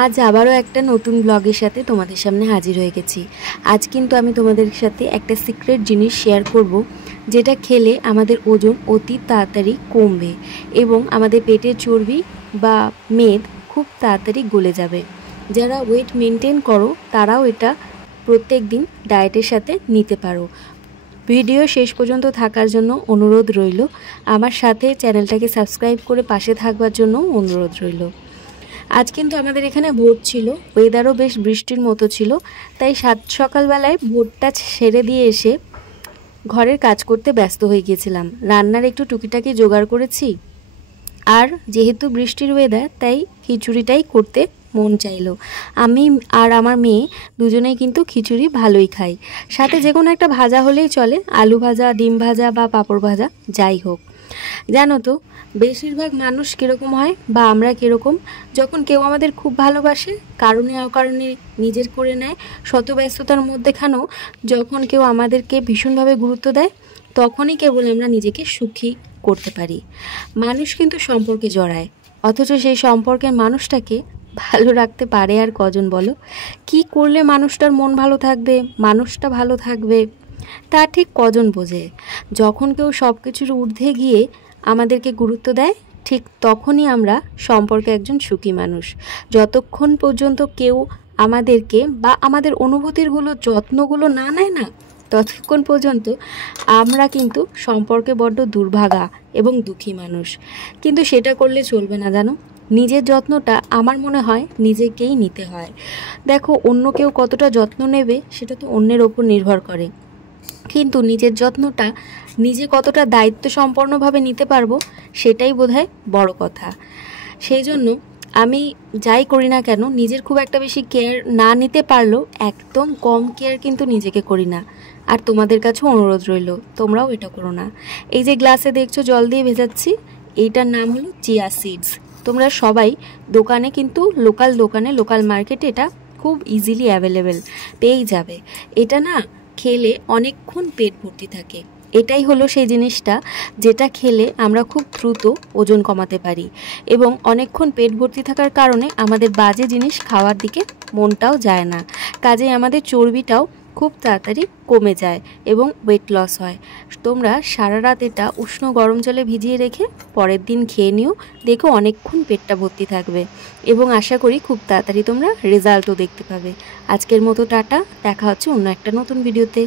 আজ আবারও একটা নতুন ব্লগের সাথে তোমাদের সামনে হাজির হয়ে গেছি। আজ কিন্তু আমি তোমাদের সাথে একটা সিক্রেট জিনিস শেয়ার করব, যেটা খেলে আমাদের ওজন অতি তাড়াতাড়ি কমবে এবং আমাদের পেটের চর্বি বা মেদ খুব তাড়াতাড়ি গলে যাবে। যারা ওয়েট মেনটেন করো তারাও এটা প্রত্যেক দিন ডায়েটের সাথে নিতে পারো। ভিডিও শেষ পর্যন্ত থাকার জন্য অনুরোধ রইল। আমার সাথে চ্যানেলটাকে সাবস্ক্রাইব করে পাশে থাকবার জন্য অনুরোধ রইল। আজ কিন্তু আমাদের এখানে ভোর ছিল, ওয়েদারও বেশ বৃষ্টির মতো ছিল, তাই সকালবেলায় ভোরটা সেরে দিয়ে এসে ঘরের কাজ করতে ব্যস্ত হয়ে গিয়েছিলাম। রান্নার একটু টুকিটাকি জোগাড় করেছি, আর যেহেতু বৃষ্টির ওয়েদার তাই খিচুড়িটাই করতে মন চাইলো। আমি আর আমার মেয়ে দুজনেই কিন্তু খিচুড়ি ভালোই খাই, সাথে যে কোনো একটা ভাজা হলেই চলে, আলু ভাজা, ডিম ভাজা বা পাঁপড় ভাজা, যাই হোক। জানো তো বেশিরভাগ মানুষ কীরকম হয় বা আমরা কীরকম, যখন কেউ আমাদের খুব ভালোবাসে, কারণে অকারণে নিজের করে নেয়, শত ব্যস্ততার মধ্যেখানেও যখন কেউ আমাদেরকে ভীষণভাবে গুরুত্ব দেয়, তখনই কেবল আমরা নিজেকে সুখী করতে পারি। মানুষ কিন্তু সম্পর্কে জড়ায়, অথচ সেই সম্পর্কের মানুষটাকে ভালো রাখতে পারে আর কজন বলো? কি করলে মানুষটার মন ভালো থাকবে, মানুষটা ভালো থাকবে, তা ঠিক কজন বোঝে? যখন কেউ সব কিছুর ঊর্ধ্বে গিয়ে আমাদেরকে গুরুত্ব দেয়, ঠিক তখনই আমরা সম্পর্কে একজন সুখী মানুষ। যতক্ষণ পর্যন্ত কেউ আমাদেরকে বা আমাদের অনুভূতিরগুলো যত্নগুলো না নেয় না, ততক্ষণ পর্যন্ত আমরা কিন্তু সম্পর্কে বড্ড দুর্ভাগা এবং দুঃখী মানুষ। কিন্তু সেটা করলে চলবে না, জানো। নিজের যত্নটা আমার মনে হয় নিজেকেই নিতে হয়। দেখো, অন্য কেউ কতটা যত্ন নেবে সেটা তো অন্যের ওপর নির্ভর করে, কিন্তু নিজের যত্নটা নিজে কতটা দায়িত্ব সম্পন্নভাবে নিতে পারবো সেটাই বোধহয় বড় কথা। সেই জন্য আমি যাই করি না কেন, নিজের খুব একটা বেশি কেয়ার না নিতে পারলেও একদম কম কেয়ার কিন্তু নিজেকে করি না। আর তোমাদের কাছেও অনুরোধ রইল, তোমরাও এটা করো না। এই যে গ্লাসে দেখছো জল দিয়ে ভেজাচ্ছি, এইটার নাম হলো চিয়া সিডস। তোমরা সবাই দোকানে কিন্তু লোকাল মার্কেটে এটা খুব ইজিলি অ্যাভেলেবেল পেয়েই যাবে। এটা না খেলে অনেকক্ষণ পেট ভর্তি থাকে। এটাই হলো সেই জিনিসটা যেটা খেলে আমরা খুব দ্রুত ওজন কমাতে পারি, এবং অনেকক্ষণ পেট ভর্তি থাকার কারণে আমাদের বাজে জিনিস খাওয়ার দিকে মনটাও যায় না, কাজেই আমাদের চর্বিটাও খুব তাড়াতাড়ি কমে যায় এবং ওয়েট লস হয়। তোমরা সারা রাত এটা উষ্ণ গরম জলে ভিজিয়ে রেখে পরের দিন খেয়ে নিও, দেখো অনেকক্ষণ পেটটা ভর্তি থাকবে এবং আশা করি খুব তাড়াতাড়ি তোমরা রেজাল্টও দেখতে পাবে। আজকের মতো টাটা, দেখা হচ্ছে অন্য একটা নতুন ভিডিওতে।